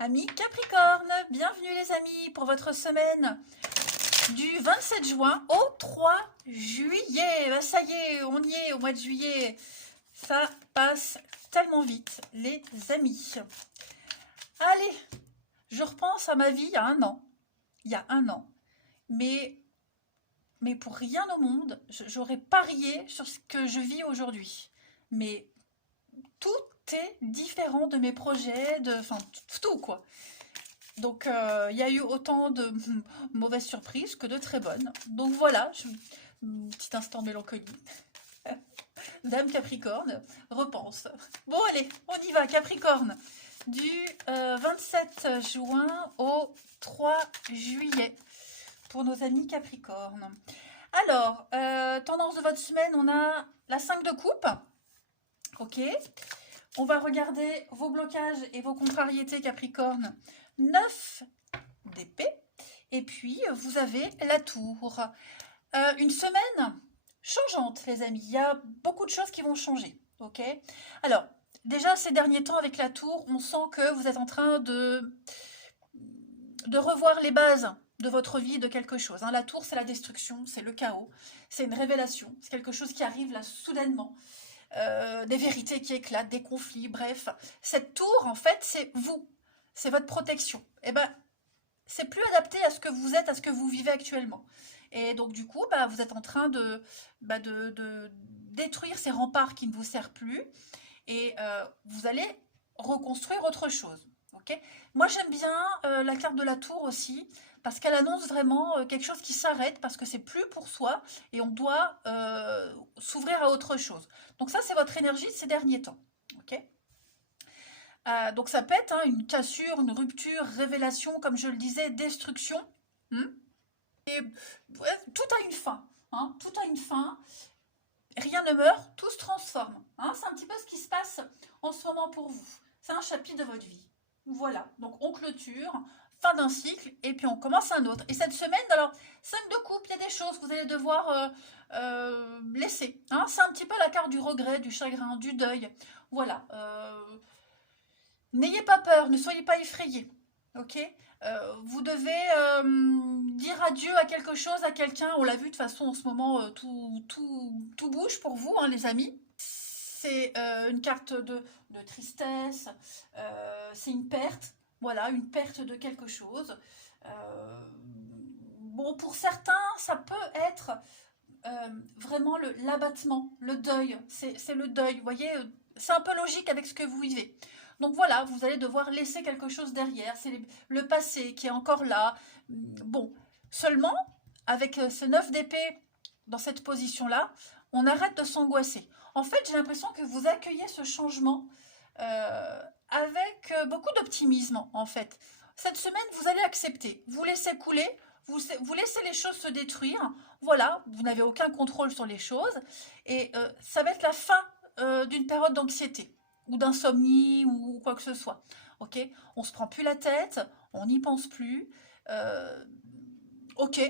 Amis Capricorne, bienvenue les amis pour votre semaine du 27 juin au 3 juillet. Ben, ça y est, on y est au mois de juillet. Ça passe tellement vite les amis. Allez, je repense à ma vie il y a un an. Il y a un an. Mais pour rien au monde, j'aurais parié sur ce que je vis aujourd'hui. Mais tout est différent de mes projets, enfin tout quoi. Donc il y a eu autant de mauvaises surprises que de très bonnes. Donc voilà, petit instant de mélancolie. Dame Capricorne, repense. Bon allez, on y va Capricorne. Du 27 juin au 3 juillet pour nos amis Capricorne. Alors, tendance de votre semaine, on a la 5 de coupe. Ok. On va regarder vos blocages et vos contrariétés Capricorne. 9 d'épée. Et puis, vous avez la tour. Une semaine changeante, les amis. Il y a beaucoup de choses qui vont changer. Ok. Alors, déjà, ces derniers temps, avec la tour, on sent que vous êtes en train de revoir les bases de votre vie, de quelque chose. La tour, c'est la destruction, c'est le chaos, c'est une révélation, c'est quelque chose qui arrive là soudainement. Des vérités qui éclatent, des conflits, bref. Cette tour, en fait, c'est vous. C'est votre protection. Et ben, c'est plus adapté à ce que vous êtes, à ce que vous vivez actuellement. Et donc, du coup, vous êtes en train de détruire ces remparts qui ne vous servent plus. Et vous allez reconstruire autre chose. Okay. Moi, j'aime bien la carte de la tour aussi, parce qu'elle annonce vraiment quelque chose qui s'arrête, parce que c'est plus pour soi, et on doit s'ouvrir à autre chose. Donc ça, c'est votre énergie de ces derniers temps. Okay. Donc ça peut être une cassure, une rupture, révélation, comme je le disais, destruction. Et ouais, tout a une fin. Tout a une fin. Rien ne meurt, tout se transforme. C'est un petit peu ce qui se passe en ce moment pour vous. C'est un chapitre de votre vie. Voilà, donc on clôture, fin d'un cycle, et puis on commence un autre. Et cette semaine, alors, 5 de coupe, il y a des choses que vous allez devoir laisser. C'est un petit peu la carte du regret, du chagrin, du deuil. Voilà. N'ayez pas peur, ne soyez pas effrayés. Ok. Vous devez dire adieu à quelque chose, à quelqu'un. On l'a vu de toute façon en ce moment, tout bouge pour vous, les amis. C'est une carte de tristesse, c'est une perte, voilà, une perte de quelque chose. Bon, pour certains, ça peut être vraiment l'abattement, le deuil, c'est le deuil, vous voyez, c'est un peu logique avec ce que vous vivez. Donc voilà, vous allez devoir laisser quelque chose derrière, c'est le passé qui est encore là. Bon, seulement, avec ce 9 d'épée dans cette position-là, on arrête de s'angoisser. En fait, j'ai l'impression que vous accueillez ce changement avec beaucoup d'optimisme, en fait. Cette semaine, vous allez accepter, vous laissez couler, vous laissez les choses se détruire. Voilà, vous n'avez aucun contrôle sur les choses. Et ça va être la fin d'une période d'anxiété ou d'insomnie ou quoi que ce soit. Ok, on se prend plus la tête, on n'y pense plus. Ok,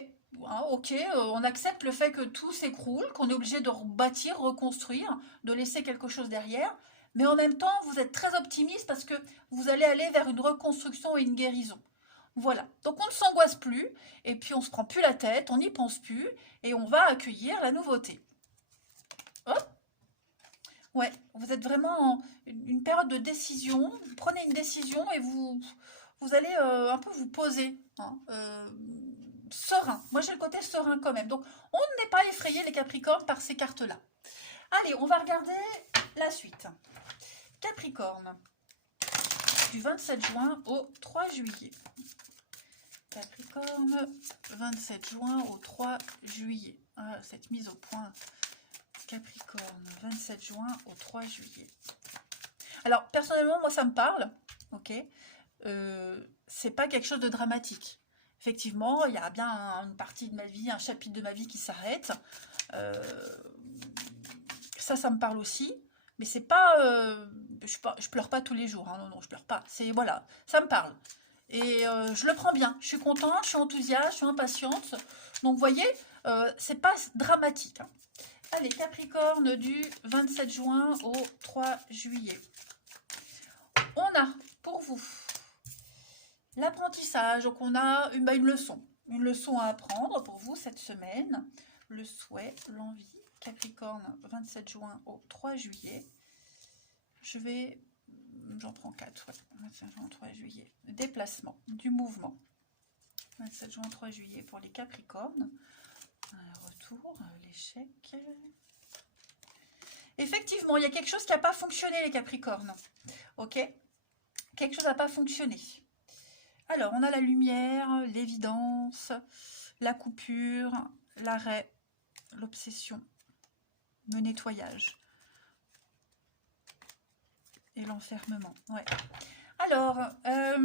ok, on accepte le fait que tout s'écroule, qu'on est obligé de rebâtir, reconstruire, de laisser quelque chose derrière. Mais en même temps, vous êtes très optimiste parce que vous allez aller vers une reconstruction et une guérison. Voilà, donc on ne s'angoisse plus, et puis on ne se prend plus la tête, on n'y pense plus, et on va accueillir la nouveauté. Hop. Ouais, vous êtes vraiment en une période de décision, vous prenez une décision et vous allez un peu vous poser, serein. Moi j'ai le côté serein quand même, donc on n'est pas effrayé les Capricornes par ces cartes-là. Allez, on va regarder la suite. Capricorne, du 27 juin au 3 juillet. Capricorne, 27 juin au 3 juillet. Cette mise au point. Capricorne, 27 juin au 3 juillet. Alors, personnellement, moi, ça me parle. Ok. C'est pas quelque chose de dramatique. Effectivement, il y a bien une partie de ma vie, un chapitre de ma vie qui s'arrête. Ça me parle aussi. Mais c'est pas, je pleure pas tous les jours. Non, je pleure pas. C'est voilà, ça me parle. Et je le prends bien. Je suis contente, je suis enthousiaste, je suis impatiente. Donc, vous voyez, c'est pas dramatique. Allez, Capricorne, du 27 juin au 3 juillet. On a pour vous L'apprentissage, donc on a une leçon à apprendre pour vous cette semaine. Le souhait, l'envie, Capricorne, 27 juin au 3 juillet. J'en prends 4, ouais. 27 juin, 3 juillet. Déplacement, du mouvement. 27 juin, 3 juillet pour les Capricornes. Un retour, l'échec. Effectivement, il y a quelque chose qui n'a pas fonctionné, les Capricornes. Ok? Quelque chose n'a pas fonctionné. Alors, on a la lumière, l'évidence, la coupure, l'arrêt, l'obsession, le nettoyage et l'enfermement. Ouais. Alors, là,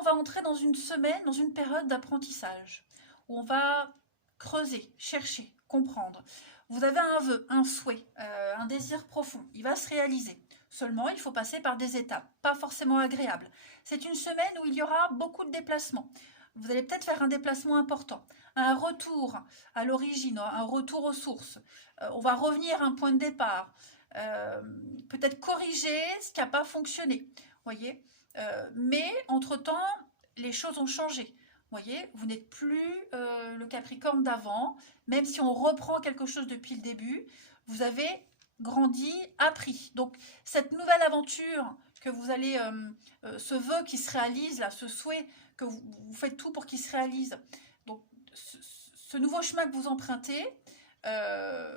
on va entrer dans une semaine, dans une période d'apprentissage où on va creuser, chercher, comprendre. Vous avez un vœu, un souhait, un désir profond. Il va se réaliser. Seulement, il faut passer par des étapes, pas forcément agréables. C'est une semaine où il y aura beaucoup de déplacements. Vous allez peut-être faire un déplacement important, un retour à l'origine, un retour aux sources. On va revenir à un point de départ, peut-être corriger ce qui n'a pas fonctionné. Voyez, mais entre-temps, les choses ont changé. Voyez, vous n'êtes plus le Capricorne d'avant. Même si on reprend quelque chose depuis le début, vous avez grandi, appris. Donc, cette nouvelle aventure que vous allez, ce vœu qui se réalise, là, ce souhait que vous faites tout pour qu'il se réalise. Donc, ce nouveau chemin que vous empruntez,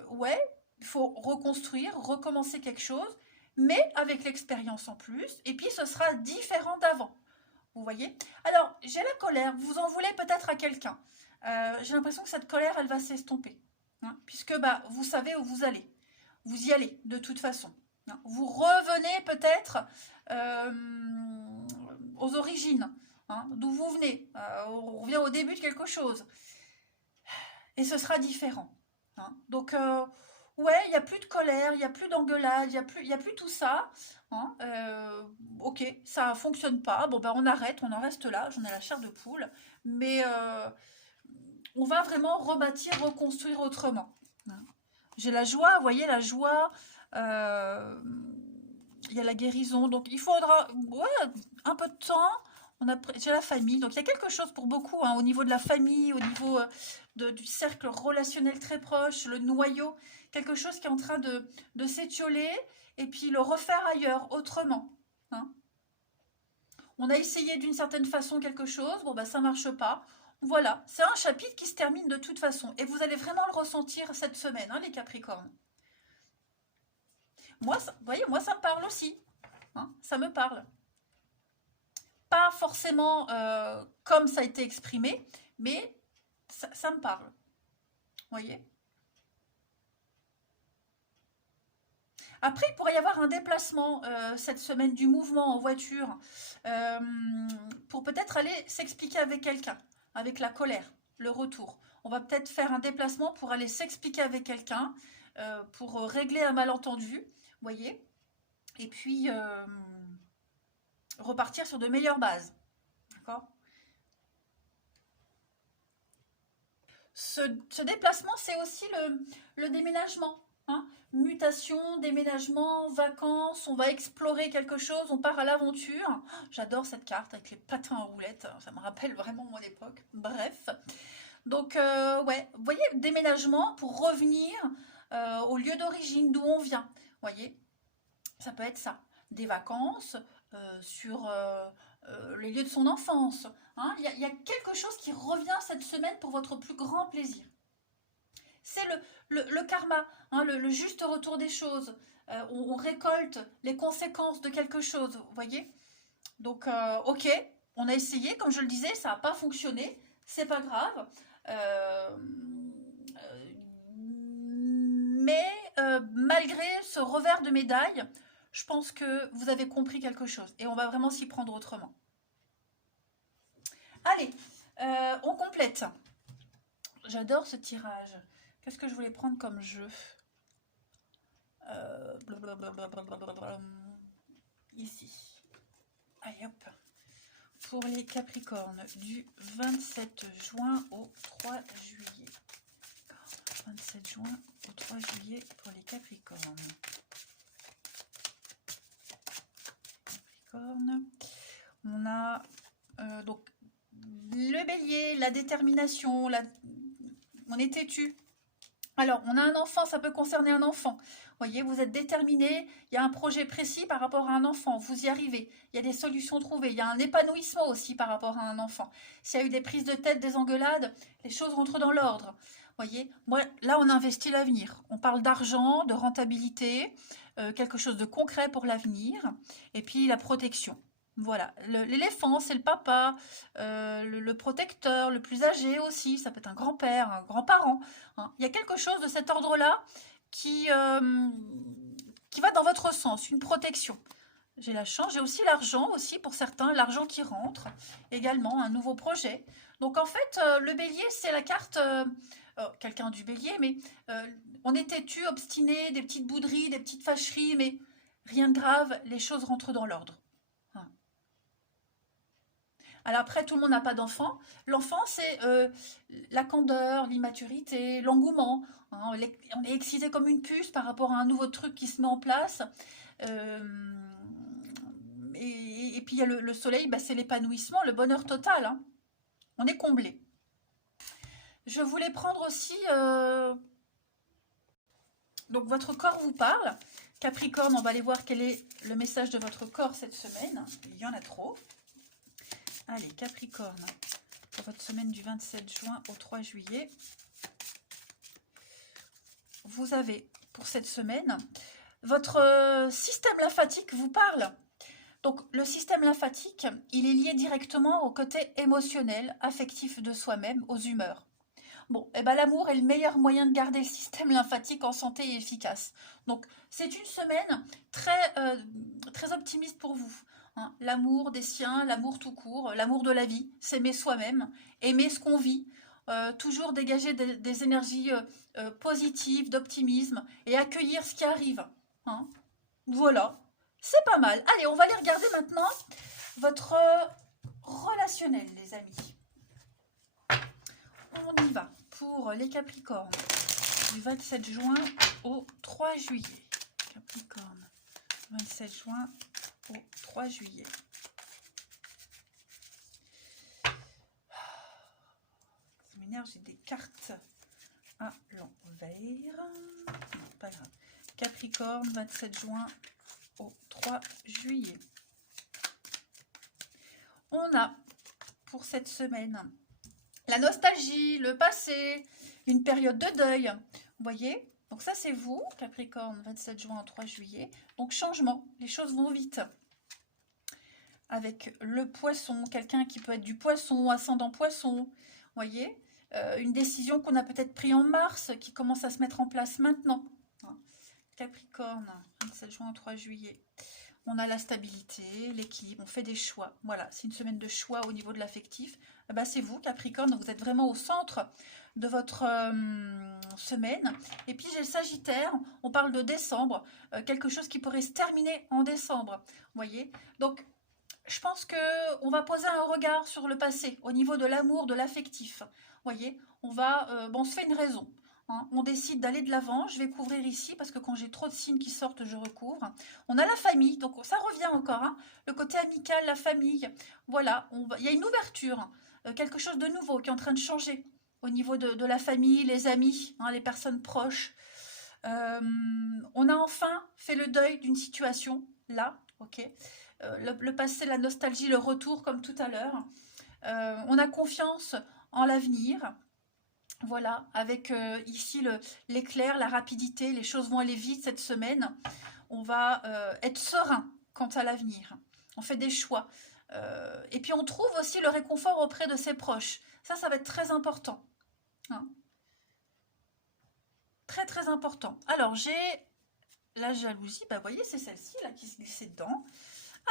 ouais, il faut reconstruire, recommencer quelque chose, mais avec l'expérience en plus. Et puis, ce sera différent d'avant. Vous voyez? Alors, j'ai la colère. Vous en voulez peut-être à quelqu'un. J'ai l'impression que cette colère, elle va s'estomper. Hein, puisque bah, vous savez où vous allez. Vous y allez, de toute façon. Hein, vous revenez peut-être aux origines, hein, d'où vous venez. On revient au début de quelque chose. Et ce sera différent. Hein. Donc, ouais, il n'y a plus de colère, il n'y a plus d'engueulade, il y a plus tout ça. Hein. Ok, ça ne fonctionne pas. Bon, ben on arrête, on en reste là. J'en ai la chair de poule. Mais on va vraiment rebâtir, reconstruire autrement. Hein. J'ai la joie, vous voyez, la joie. Il y a la guérison. Donc, il faudra un peu de temps. J'ai la famille. Donc, il y a quelque chose pour beaucoup hein, au niveau de la famille, au niveau du cercle relationnel très proche, le noyau. Quelque chose qui est en train de s'étioler et puis le refaire ailleurs, autrement. Hein. On a essayé d'une certaine façon quelque chose. Bon, bah, ça ne marche pas. Voilà, c'est un chapitre qui se termine de toute façon. Et vous allez vraiment le ressentir cette semaine, hein, les Capricornes. Moi, vous voyez, moi, ça me parle aussi. Hein, ça me parle. Pas forcément comme ça a été exprimé, mais ça me parle. Vous voyez? Après, il pourrait y avoir un déplacement cette semaine du mouvement en voiture pour peut-être aller s'expliquer avec quelqu'un, avec la colère, le retour. On va peut-être faire un déplacement pour aller s'expliquer avec quelqu'un, pour régler un malentendu, vous voyez, et puis repartir sur de meilleures bases. D'accord ? Ce déplacement, c'est aussi le déménagement. Hein, mutation, déménagement, vacances, on va explorer quelque chose, on part à l'aventure. J'adore cette carte avec les patins en roulette, ça me rappelle vraiment mon époque. Bref, donc ouais, vous voyez, déménagement pour revenir au lieu d'origine, d'où on vient. Vous voyez, ça peut être ça, des vacances sur les lieux de son enfance. Hein. Il y a quelque chose qui revient cette semaine pour votre plus grand plaisir. C'est le karma, hein, le juste retour des choses. On récolte les conséquences de quelque chose, vous voyez. Donc, ok, on a essayé, comme je le disais, ça n'a pas fonctionné, c'est pas grave. Mais malgré ce revers de médaille, je pense que vous avez compris quelque chose et on va vraiment s'y prendre autrement. Allez, on complète. J'adore ce tirage. Qu'est-ce que je voulais prendre comme jeu ici. Allez hop. Pour les Capricornes, du 27 juin au 3 juillet. 27 juin au 3 juillet pour les Capricornes. Capricorne. On a donc le bélier, la détermination, on est têtu. Alors, on a un enfant, ça peut concerner un enfant. Vous voyez, vous êtes déterminé, il y a un projet précis par rapport à un enfant, vous y arrivez. Il y a des solutions trouvées, il y a un épanouissement aussi par rapport à un enfant. S'il y a eu des prises de tête, des engueulades, les choses rentrent dans l'ordre. Vous voyez, moi, là, on investit l'avenir. On parle d'argent, de rentabilité, quelque chose de concret pour l'avenir, et puis la protection. Voilà, l'éléphant, c'est le papa, le protecteur, le plus âgé aussi, ça peut être un grand-père, un grand-parent. Hein. Il y a quelque chose de cet ordre-là qui va dans votre sens, une protection. J'ai la chance, j'ai aussi l'argent aussi pour certains, l'argent qui rentre, également un nouveau projet. Donc en fait, le bélier, c'est la carte, quelqu'un du bélier, mais on est têtu, obstiné, des petites bouderies, des petites fâcheries, mais rien de grave, les choses rentrent dans l'ordre. Alors après, tout le monde n'a pas d'enfant. L'enfant, c'est la candeur, l'immaturité, l'engouement. Hein, on est excité comme une puce par rapport à un nouveau truc qui se met en place. Et puis il y a le soleil, bah, c'est l'épanouissement, le bonheur total. Hein. On est comblé. Je voulais prendre aussi... donc votre corps vous parle. Capricorne, on va aller voir quel est le message de votre corps cette semaine. Il y en a trop. Allez, Capricorne, pour votre semaine du 27 juin au 3 juillet, vous avez pour cette semaine, votre système lymphatique vous parle. Donc, le système lymphatique, il est lié directement au côté émotionnel, affectif de soi-même, aux humeurs. Bon, et ben l'amour est le meilleur moyen de garder le système lymphatique en santé et efficace. Donc, c'est une semaine très optimiste pour vous. Hein, l'amour des siens, l'amour tout court, l'amour de la vie, s'aimer soi-même, aimer ce qu'on vit, toujours dégager des énergies positives, d'optimisme et accueillir ce qui arrive. Hein. Voilà, c'est pas mal. Allez, on va aller regarder maintenant votre relationnel, les amis. On y va pour les Capricornes du 27 juin au 3 juillet. Capricorne, 27 juin au 3 juillet. Ça m'énerve, j'ai des cartes à l'envers. Non, pas grave. Capricorne, 27 juin au 3 juillet. On a pour cette semaine la nostalgie, le passé, une période de deuil. Vous voyez? Donc ça, c'est vous, Capricorne, 27 juin au 3 juillet. Donc changement, les choses vont vite. Avec le poisson, quelqu'un qui peut être du poisson, ascendant poisson. Vous voyez? Une décision qu'on a peut-être prise en mars, qui commence à se mettre en place maintenant. Capricorne, 27 juin au 3 juillet. On a la stabilité, l'équilibre, on fait des choix. Voilà, c'est une semaine de choix au niveau de l'affectif. Eh ben, c'est vous, Capricorne, donc vous êtes vraiment au centre de votre semaine. Et puis j'ai le Sagittaire, on parle de décembre, quelque chose qui pourrait se terminer en décembre. Vous voyez? Donc, je pense qu'on va poser un regard sur le passé, au niveau de l'amour, de l'affectif. Vous voyez? On se fait une raison. Hein, on décide d'aller de l'avant. Je vais couvrir ici parce que quand j'ai trop de signes qui sortent, je recouvre. On a la famille, donc ça revient encore. Hein, le côté amical, la famille. Voilà, il y a une ouverture, quelque chose de nouveau qui est en train de changer au niveau de la famille, les amis, hein, les personnes proches. On a enfin fait le deuil d'une situation, là, ok. Le passé, la nostalgie, le retour, comme tout à l'heure. On a confiance en l'avenir. Voilà, avec ici l'éclair, la rapidité, les choses vont aller vite cette semaine. On va être serein quant à l'avenir. On fait des choix. Et puis on trouve aussi le réconfort auprès de ses proches. Ça va être très important. Hein. Très très important. Alors j'ai la jalousie, bah, vous voyez, c'est celle-ci là qui se glissait dedans.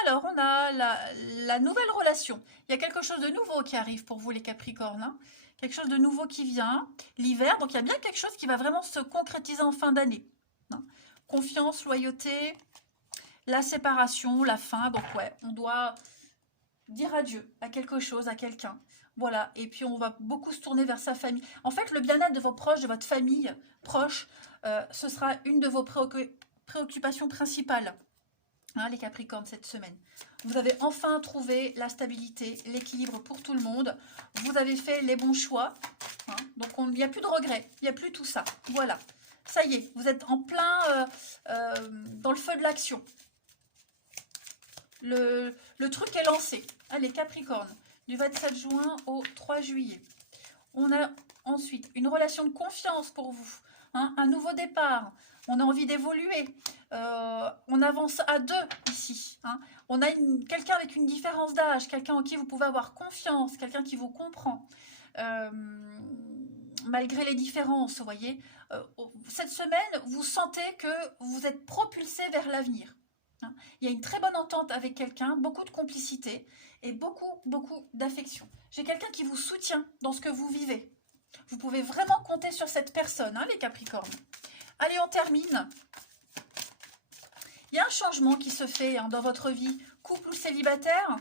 Alors on a la nouvelle relation. Il y a quelque chose de nouveau qui arrive pour vous les Capricornes. Hein. Quelque chose de nouveau qui vient, l'hiver. Donc il y a bien quelque chose qui va vraiment se concrétiser en fin d'année. Hein. Confiance, loyauté, la séparation, la fin. Donc ouais, on doit dire adieu à quelque chose, à quelqu'un. Voilà, et puis on va beaucoup se tourner vers sa famille. En fait, le bien-être de vos proches, de votre famille proche, ce sera une de vos préoccupations principales. hein, les Capricornes, cette semaine. Vous avez enfin trouvé la stabilité, l'équilibre pour tout le monde. Vous avez fait les bons choix. Hein, donc, il n'y a plus de regrets. Il n'y a plus tout ça. Voilà. Ça y est, vous êtes en plein dans le feu de l'action. Le truc est lancé. Allez, Capricorne, du 27 juin au 3 juillet. On a ensuite une relation de confiance pour vous. Hein, un nouveau départ. On a envie d'évoluer. On avance à deux ici. Hein. On a quelqu'un avec une différence d'âge, quelqu'un en qui vous pouvez avoir confiance, quelqu'un qui vous comprend. Malgré les différences, vous voyez. Cette semaine, vous sentez que vous êtes propulsé vers l'avenir. Hein. Il y a une très bonne entente avec quelqu'un, beaucoup de complicité et beaucoup d'affection. J'ai quelqu'un qui vous soutient dans ce que vous vivez. Vous pouvez vraiment compter sur cette personne, hein, les Capricornes. Allez, on termine. Il y a un changement qui se fait hein, dans votre vie, couple ou célibataire.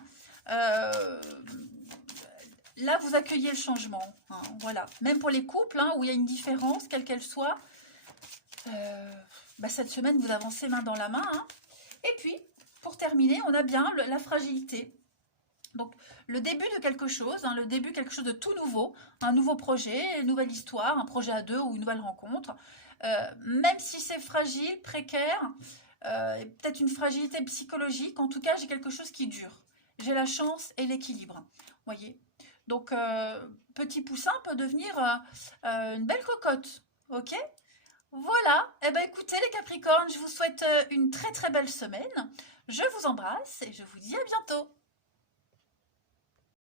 Là, vous accueillez le changement. Hein, voilà. Même pour les couples, hein, où il y a une différence, quelle qu'elle soit, cette semaine, vous avancez main dans la main. Hein. Et puis, pour terminer, on a bien la fragilité. Donc, le début de quelque chose, hein, le début de quelque chose de tout nouveau, un nouveau projet, une nouvelle histoire, un projet à deux ou une nouvelle rencontre. Même si c'est fragile, précaire, peut-être une fragilité psychologique, en tout cas, j'ai quelque chose qui dure. J'ai la chance et l'équilibre, voyez. Donc, petit poussin peut devenir une belle cocotte, ok? Voilà, eh bien écoutez les Capricornes, je vous souhaite une très très belle semaine. Je vous embrasse et je vous dis à bientôt.